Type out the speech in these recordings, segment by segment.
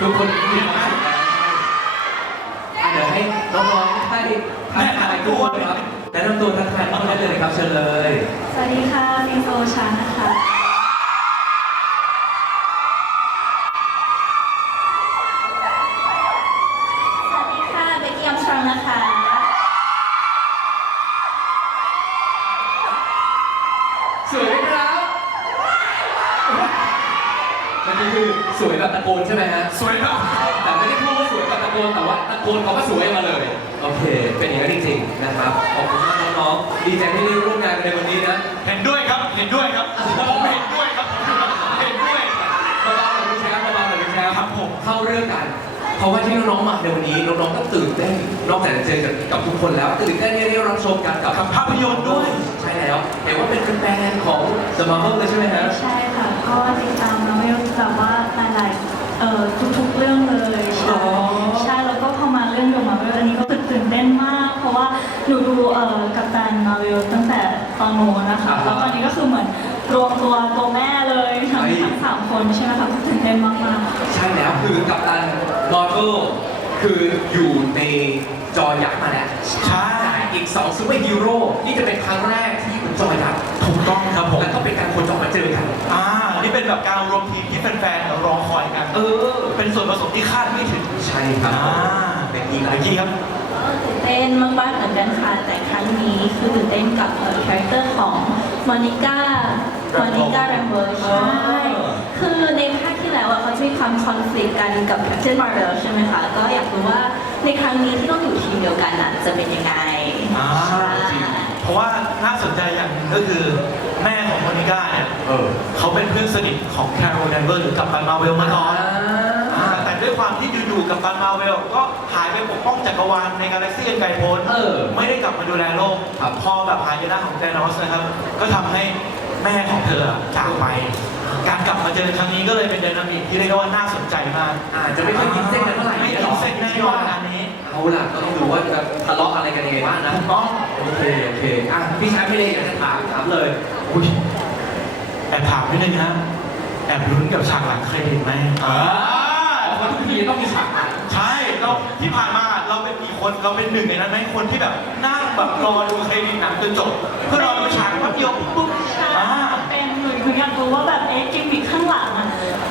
ทุกคนมีความสุขแล้วอะเดี๋ยวให้น้องๆให้ทักทายทุกคนครับแนะนำตัวทักทายทุกคนได้เลยนะครับเชิญเลย สวัสดีค่ะมินโซชานะคะ สวัสดีค่ะเบกกี้อัมสตรองนะคะ สวยไหมครับเมื่อกี้คือสวยแบบตะโกนใช่ไหมฮะ สวยครับ แต่ไม่ได้พูดว่าสวยแบบตะโกนแต่ว่าตะโกนเขาก็สวยมาเลย โอเค เป็นอย่างนั้นจริงๆนะครับ ขอบคุณมากน้องๆ ดีใจที่ได้ร่วมงานกันในวันนี้นะเห็นด้วยครับ เห็นด้วยครับ ผมเห็นด้วยครับ เห็นด้วยเบาๆหน่อยพี่แชมป์เบาๆหน่อยพี่แชมป์ครับผม เข้าเรื่องกัน เพราะว่าที่น้องๆมาในวันนี้น้องๆก็ตื่นเต้นนอกจากจะเจอกับกับทุกคนแล้วตื่นเต้นที่ได้รับชมกันกับกับภาพยนตร์ด้วย ใช่แล้วเห็นว่าเป็นแฟนๆของ The Marvel เลยใช่ไหมฮะ ใช่ค่ะ ก็ติดตามน้องเอลแบบว่าหลายๆเอ่อทุกๆเรื่องเลย หนูดูเอ่อกัปตันมาร์เวลตั้งแต่ตอนโน้นนะคะแล้วตอนนี้ก็คือเหมือนรวมตัวตัวแม่เลยทั้งทั้งสามคนใช่ไหมคะก็ตื่นเต้นมากๆ ใช่แล้วคือกัปตัน Marvel คืออยู่ในจอยักษ์มาแล้วใช่ อีก2ซูเปอร์ฮีโร่นี่จะเป็นครั้งแรกที่อยู่บนจอยักษ์ถูกต้องครับผม แล้วก็เป็นการโคจรมาเจอกัน อ่า นี่เป็นแบบการรวมทีมที่แฟนๆรอคอยกัน เออ เป็นส่วนผสมที่คาดไม่ถึง ใช่ครับอ่า เป็นอีอีกกหหลาลายยที่ที่ครับก็ ตื่นเต้นมากๆเหมือนกันค่ะแต่ครั้งนี้คือตื่นเต้นกับเอ่อคาแรคเตอร์ของมอนิก้ามอนิก้าแรมเบอร์ใช่คือในภาคที่แล้วอะเขาจะมีความคอนฟ lict กันกับแคปเ a นมาร์เ l ใช่ไหมคะ ก็อยากรู้ว่าในครั้งนี้ที่ต้องอยู่ทีมเดียวกันอะจะเป็นยังไงอ่าใช่เพราะว่าน่าสนใจอย่างหนึงก็คือแม่ของโมนิก้าเนี่ยเออเขาเป็นเพื่อนสนิทของแคโรไดเวอร์หรือกัปตันมาเวลมาก่อนอ่าแต่ ด้วยความที่อยู่ๆกัปตันมาเวลก็หายไปปกป้องจักรวาลในกาแล็กซี่อันไกลโพ้นเออไม่ได้กลับมาดูแลโลกครับ พอแบบหายนะของแกนอสนะครับ ก็ทำให้แม่ของเธอจากไป การกลับมาเจอครั้งนี้ก็เลยเป็นไดนามิกที่เรียกได้ว่าน่าสนใจมากอาจจะไม่ค่อยกินเส้นกันเท่าไหร่ไม่กินเส้นแน่นอนอันนี้ เอาล่ะก็ต้องดูว่าจะทะเลาะอะไรกันยังไงบ้างนะถูกต้อง โอเคโอเคอะพี่ชายไม่ได้อยากจะถามถามเลยอุ้ยแอบถามนิดนึงนะแอบลุ้นกับฉากหลังเคยเห็นไหมอ่าเพราะ ทุกทีต้องมีฉากหลังใช่เราที่ผ่านมาเราเป็นกี่คนเราเป็นหนึ่งในนั้นไหมคนที่แบบนั่งแบบรอดูเครดิตหนังจนจบ เพื่อรอดูฉากแป๊บเดียวปุ๊บใช่อ่าเป็นหนูหนูอยากรู้ว่าแบบเอ๊ะกิมมิคข้างหลังอะ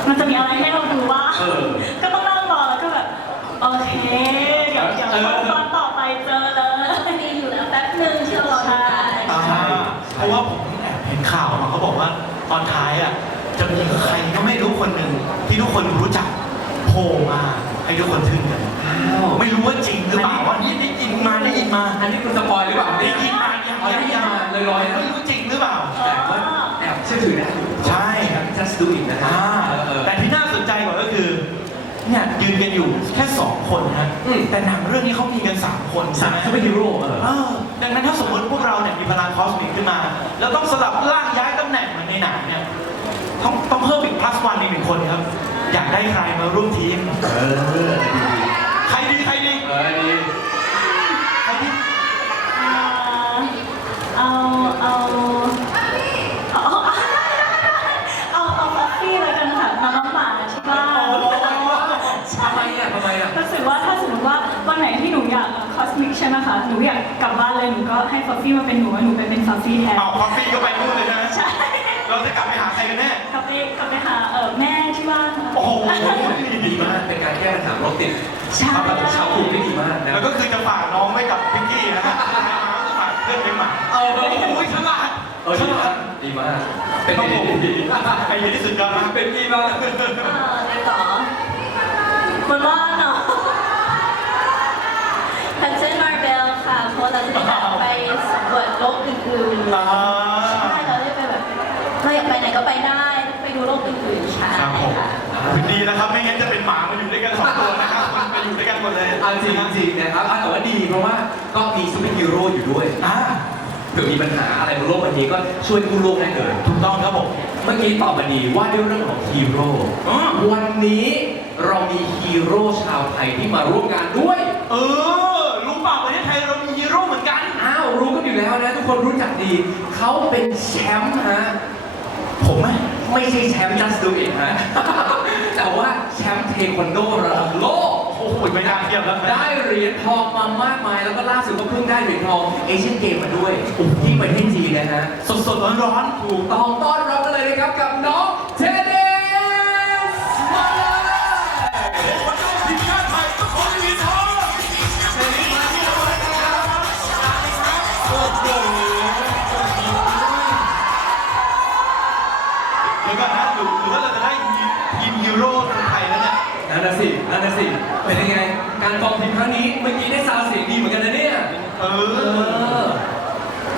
มันจะมีอะไรให้เราดูบ้างเออ ก็ต้องนั่งรอแล้วก็แบบโอเค เดี๋ยวเดี๋ยวเออตอนต่อไปเจอเลยมีอยู่แล้วแป๊บหนึ่งที่เรารอดูได้อ่าเพราะว่าผมแอบเห็นข่าวมาเขาบอกว่าตอนท้ายอะจะมีใครก็ไม่รู้คนหนึ่งที่ทุกคนรู้จักโผล่มาให้ทุกคนทึ่งกันอ้าวไม่รู้ว่าจริงหรือเปล่าว่านี่ได้ยินมาได้ยินมาอันนี้คุณสปอยหรือเปล่าได้ยินมายังอ๋อยังได้ยินยังมาลอยๆนะไม่รู้จริงหรือเปล่าแต่ว่าแอบเชื่อถือได้อยู่ใช่ just do it นะฮะอ่าเออเออแต่ที่น่าสนใจกว่าก็คือเนี่ยยืนกันอยู่แค่สองคนนะอืมแต่หนังเรื่องนี้เขามีกันสามคนสามซูเปอร์ฮีโร่เออเออดังนั้นถ้าสมมติพวกเราเนี่ยมีพลังคอสมิกขึ้นมา แล้วต้องสลับร่างย้ายตำแหน่งเหมือนในหนังเนี่ยต้องต้องเพิ่มอีก plus one อีกหนึ่งคนครับ อยากได้ใครมาร่วมทีม เออใครดีใครดีเออดีใครดีเอาเอา เอา เอาเอาฟฟี่แล้วกันค่ะมาน้องหมาใช่ป่ะทำไมอะทำไมอะรู้สึกว่าถ้าสมมติว่าวันไหนที่หนูอยากคอสมิกใช่ไหมคะ หนูอยากกลับบ้านเลยหนูก็ให้ฟัฟฟี่มาเป็นหนูหนูไปเป็นฟัฟฟี่แทนเอาคอฟฟี่ก็ไปนู่นเลยนะใช่ เราจะกลับไปหาใครกันแน่ กลับไปกลับไปหาเออแม่ที่บ้านค่ะโอ้โหดีมากเป็นการแก้ปัญหารถติดใช่ทำแบบชาวกรุงได้ดีมากนะแล้วก็คือจะฝากน้องไว้กับพิงกี้นะครับฝากเพื่อนเลี้ยงหมาเออโอ้ยฉลาดเออดีมากดีมาก เป็นดีดีดีไอ้เหี้ยที่สุดยอดมากเป็นดีมากเออในต่อคนว่าเนาะพันเซนมาร์เบลค่ะเพราะเราจะได้แบบไปสำรวจโลกอื่นๆ อ่า เราอยากไปไหนก็ไปได้ไปดูโลกอื่นๆใช่ครับผมค่ะดีนะครับไม่งั้นจะเป็นหมามาอยู่ด้วยกันสองตัวนะครับมันไปอยู่ด้วยกันหมดเลยเอาจริงจริงๆนะครับอะแต่ว่าดีเพราะว่าก็มีซูเปอร์ฮีโร่อยู่ด้วยอ่าเผื่อมีปัญหาอะไรบนโลกวันนี้ก็ช่วยกู้โลกได้เลยถูกต้องครับผมเมื่อกี้ตอบมาดีว่าด้วยเรื่องของฮีโร่อืมวันนี้เรามีฮีโร่ชาวไทยที่มาร่วมงานด้วย เออ รู้เปล่าประเทศไทยเรามีฮีโร่เหมือนกัน อ้าว รู้กันอยู่อยู่แล้วนะ ทุกคนรู้จักดี เขาเป็นแชมป์ฮะ ผมไหมไม่ใช่แชมป์ just do it ฮะ แต่ว่าแชมป์เทควันโดระดับโลก โอ้โหไม่น่าเทียบแล้วนะ ได้เหรียญทองมามากมาย แล้วก็ล่าสุดก็เพิ่งได้เหรียญทองเอเชียนเกมมาด้วยที่ประเทศจีนนะฮะ สดสดร้อนร้อนถูกต้องต้อนรับกันเลยนะครับกับน้อง นี้เมื่อกี้ได้ซาวด์เสียงดีเหมือนกันนะเนี่ยเอเอออ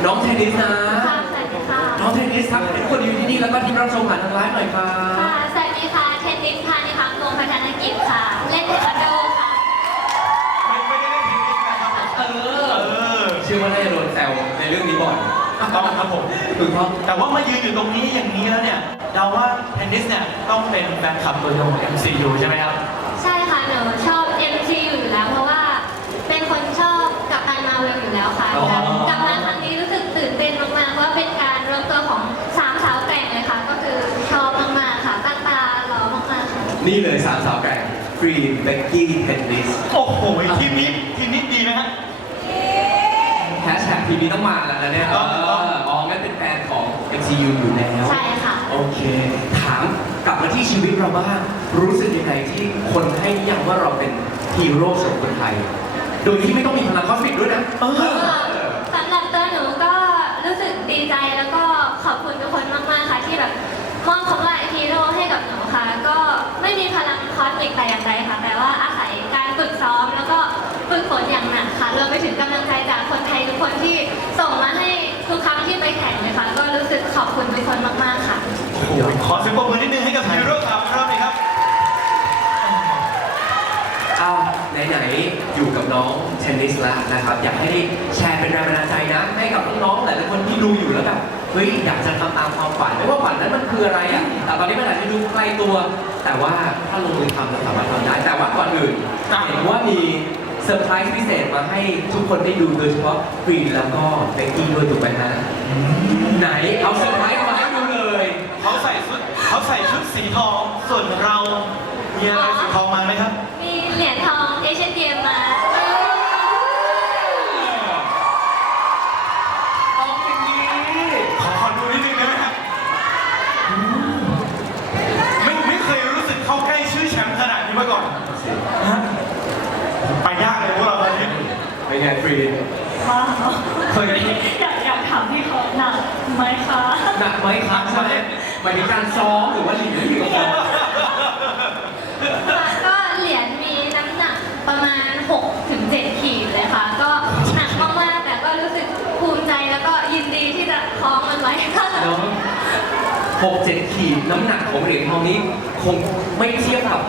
น้องเทนนิสนะ ค่ะสวัสดีค่ะ น้องเทนนิสครับทุกคนอยู่ที่นี่แล้วก็ที่รับชมผ่านทางไลฟ์หน่อยครัค่ะบสวัสดีค่ะ เทนนิสค่ะในคำวงพัฒนกิจค่ะ เล่นเทควันโดค่ะ ไม่ไม่ได้เล่นเทนนิสนะครับเอเออ อเชื่อว่าน่าจะโดนแซวในเรื่องนี้บ่อยต้องครับผม ถูกต้องแต่ว่ามายืนอยู่ตรงนี้อย่างนี้แล้วเนี่ยเราว่าเทนนิสเนี่ยต้องเป็นแฟนคลับตัวยงของ MCU ใช่ไหมครับ ใช่ค่ะ หนูชอบ นี่เลยสามสาวแกร่งฟรีนเบกกี้เทนนิสโอ้โหทีมนี้ทีมนี้ดีไหมฮะ แฮชแท็กทีมนี้ต้องมาแล้วนะเนี่ยต้องเอต้องออ๋องั้นเป็นแฟนของ MCU อยู่แล้ว ใช่ค่ะ โอเค ถามกลับมาที่ชีวิตเราบ้างรู้สึกยังไงที่คนให้นิยามว่าเราเป็นฮีโร่สำหรับคนไทย โดยที่ไม่ต้องมีพลังคอสมิกด้วยนะ เออ สำหรับตัวหนูก็รู้สึกดีใจแล้วก็ขอบคุณทุกคนมาก ๆ ค่ะ ที่แบบมอบของรางวัลฮีโร่ให้กับหนูค่ะ ก็ไม่มีพลังคอสมิกแต่อย่างใดค่ะ แต่ว่าอาศัยการฝึกซ้อม แล้วก็ฝึกฝนอย่างหนักค่ะ รวมไปถึงกำลังใจจากคนไทยทุกคนที่ส่งมาให้ทุกครั้งที่ไปแข่งเลยค่ะ ก็รู้สึกขอบคุณทุกคนมากๆค่ะ โอ้โหขอเสียงปรบมือนิดนึงให้กับฮีโร่ครับครับนี่ครับ เอาไหนๆอยู่กับน้องเทนนิสแล้วนะครับ อยากให้ได้แชร์เป็นแรงบันดาลใจนะ ให้กับน้องๆหลายๆคนที่ดูอยู่แล้วแบบ เฮ้ยอยากจะทำตามความฝันไม่ว่าฝันนั้นมันคืออะไรอะแต่ตอนนี้มันอาจจะดูไกลตัว แต่ว่าถ้าลงมือทำเราสามารถทำได้แต่ว่าก่อนอื่นครับเห็นว่ามีเซอร์ไพรส์พิเศษมาให้ทุกคนได้ดูโดยเฉพาะฟรีนแล้วก็เบกกี้ด้วยถูกไหมฮะไหนเอาเซอร์ไพรส์มาให้ดูเลยเขาใส่ชุดเขาใส่ชุดสีทองส่วนเรามีอะไรสีทองมาไหมครับ มีเหรียญทองเอเชียนเกมมา ต้องอย่างนี้ ขอขอดูนิดนึงได้ไหมครับไม่ไม่เคยรู้สึกเข้าใกล้ชื่อแชมป์ขนาดนี้มาก่อนฮะไปยากเลยพวกเราตอนนี้ เป็นไง ฟรีนว้าวเคย อยากอยากถามพี่เขาหนักไหมคะหนักไหมครับใช่ไหมหมายถึงการซ้อมหรือว่าหลีกที่อยู่กับเราค่ะก็เหรียญมีน้ำหนักประมาณ6ถึง7ขีดเลยค่ะ ก็หนักมากๆแต่ก็รู้สึกภูมิใจแล้วก็ยินดีที่จะคล้องมันไว้ค่ะเนาะหกเจ็ดขีดน้ำหนักของเหรียญทองนี้คงไม่เทียบกับ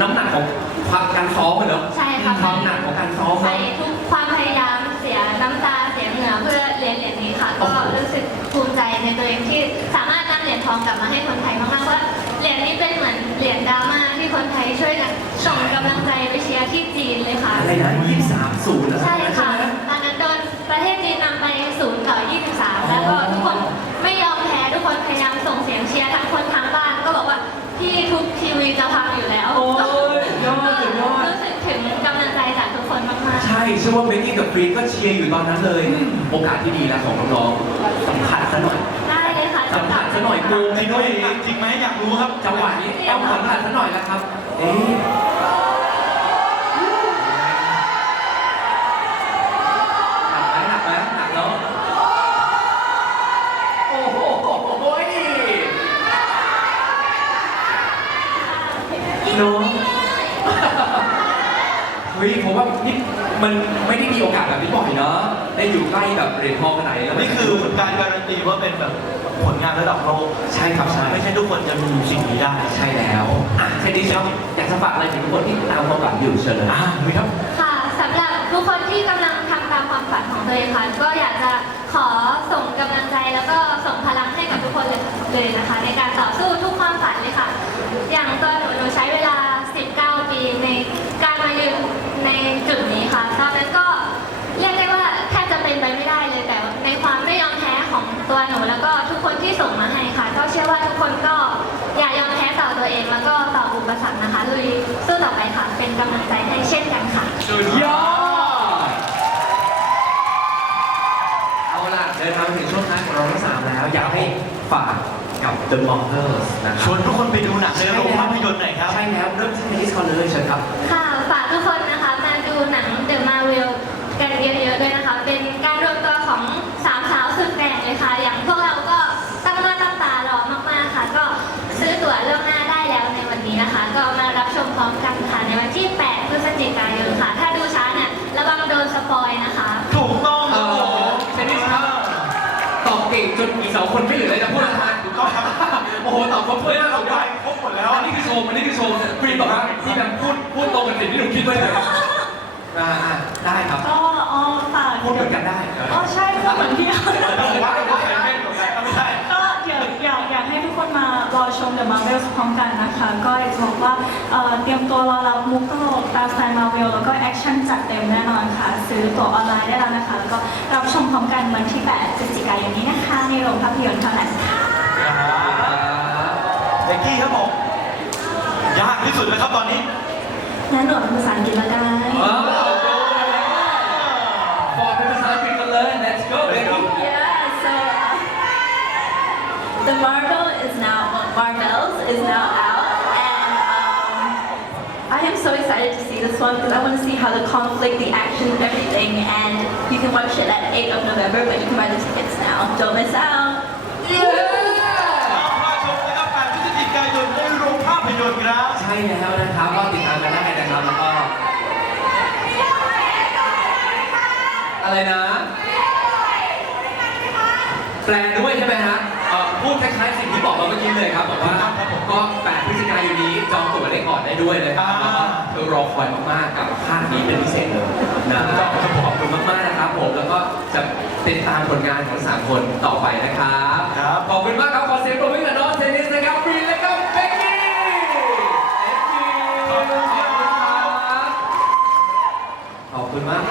น้ำหนักของความการซ้อมเลยเนาะใช่ค่ะความหนักของการซ้อมใส่เนาะทุก ความพยายามเสียน้ำตาเสียเหงื่อเพื่อเหรียญเหรียญนี้ค่ะ ก็รู้สึกภูมิใจในตัวเองที่สามารถนำเหรียญทองกลับมาให้คนไทยมากๆ เชื่อว่าเบกกี้กับฟรีนก็เชียร์อยู่ตอนนั้นเลย โอกาสที่ดีนะของน้องๆสัมผัสซะหน่อยๆได้เลยค่ะสัมผัสซะหน่อยกูจริงไหมจริงไหมอยากรู้ครับจังหวะนี้ต้องสัมผัสซะหน่อยนะครับเอ๊ะหนักไหมหนักไหมหนักเนาะโอ้โหโอ้ยเนาะเฮ้ยผมว่านี่ มันไม่ได้มีโอกาสแบบนี้บ่อยเนาะได้อยู่ใกล้แบบเหรียญทองขนาดนี้แล้วนี่คือการการันตีว่าเป็นแบบผลงานระดับโลกใช่ครับใช่ไม่ใช่ทุกคนจะมีสิ่งนี้ได้ใช่แล้วอะเทนนิสครับอยากจะฝากอะไรถึงทุกคนที่ตามความฝันอยู่เชิญเลยอ่ามีครับ ค่ะสำหรับทุกคนที่กำลังทำตามความฝันของตัวเองค่ะก็อยากจะขอส่งกำลังใจแล้วก็ส่งพลังให้กับทุกคนเลยเลยนะคะ ในการต่อสู้ทุกความฝันเลยค่ะ อย่างตัวหนูหนูใช้เวลา 19 ปีในการมายืนในจุดนี้ค่ะ ตอนนั้นก็เรียกได้ว่าแทบจะเป็นไปไม่ได้เลยแต่ว่า สู้ต่อไปค่ะ เป็นกำลังใจให้เช่นกันค่ะ สุดยอด เอาล่ะเดินทางถึงช่วงท้ายของเราทั้งสามแล้ว อยากให้ฝากกับ The Monkers นะคชรับ วนทุกคนไปดูหนังในโรงภาพยนตร์หน่อยครับ ใช่แล้วเริ่มที่เทนนิสก่อนเลยเชิญครับ ค่ะ ฝากทุกคนนะคะ มาดูหนัง The Marvel กันเยอะๆด้วยนะคะ จนอีกสองคนไม่เหลืออะไรจะพูดแล้วนะถูกต้องครับโอ้โหตอบครบถ้วนมากเราสุดยไปอดครบหมดแล้วอันนี้คือโชว์อันนี้คือโชว์ฟรีบอกว่าพี่แบมพูดพูดตรงกับสิ่งที่หนูคิดไว้เลยอ่าอ่าได้ครับก็อ๋อฝากพูดเหมือนกันได้อ๋อใช่ก็เหมือนที่ว่าเราใส่แว่น ม The Marvels พร้อมกันนะคะ ก็อยากจะบอกว่าเอ่อเตรียมตัวรอรับมุกตลกตามสไตล์มาเวลแล้วก็แอคชั่นจัดเต็มแน่นอนค่ะ ซื้อตั๋วออนไลน์ได้แล้วนะคะ แล้วก็รับชมพร้อมกันวันที่ 8 พฤศจิกายนนี้นะคะ ในโรงภาพยนตร์เท่านั้นค่ะ เบกกี้ครับผม ยากที่สุดแล้วครับตอนนี้งั้นหนูเป็นภาษาอังกฤษละกัน ว้าวฟอร์ดเป็นภาษาอังกฤษกันเลย let's go baby Yeah, so uh, the Marvel is now Marvels is now out, and um, I am so excited to see this one because I want to see how the conflict, the action, everything, and you can watch it at 8th of November, but you can buy the tickets now. Don't miss out. มาชมนะครับ8พฤศจิกายนในโรงภาพยนตร์ครับ ใช่แล้วนะครับก็ติดตามกันได้นะครับแล้วก็ อะไรนะ แปลด้วยใช่ไหมฮะเอ่อพูดคล้ายๆสิ่งที่บอกมาเมื่อกี้เลยครับบอกว่าครับผม ได้ก่อนได้ด้วยนะครับแล้วก็เธอรอคอยมากๆกับภาคนี้เป็นพิเศษเลยนะขอบคุณมากๆนะครับผมแล้วก็จะติดตามผลงานของสามคนต่อไปนะครับครับ ขอบคุณมากครับขอเสียงปรบมือกับน้องเทนนิสนะครับฟรีนและก็เบกกี้ Thank you ขอบคุณครับขอบคุณมาก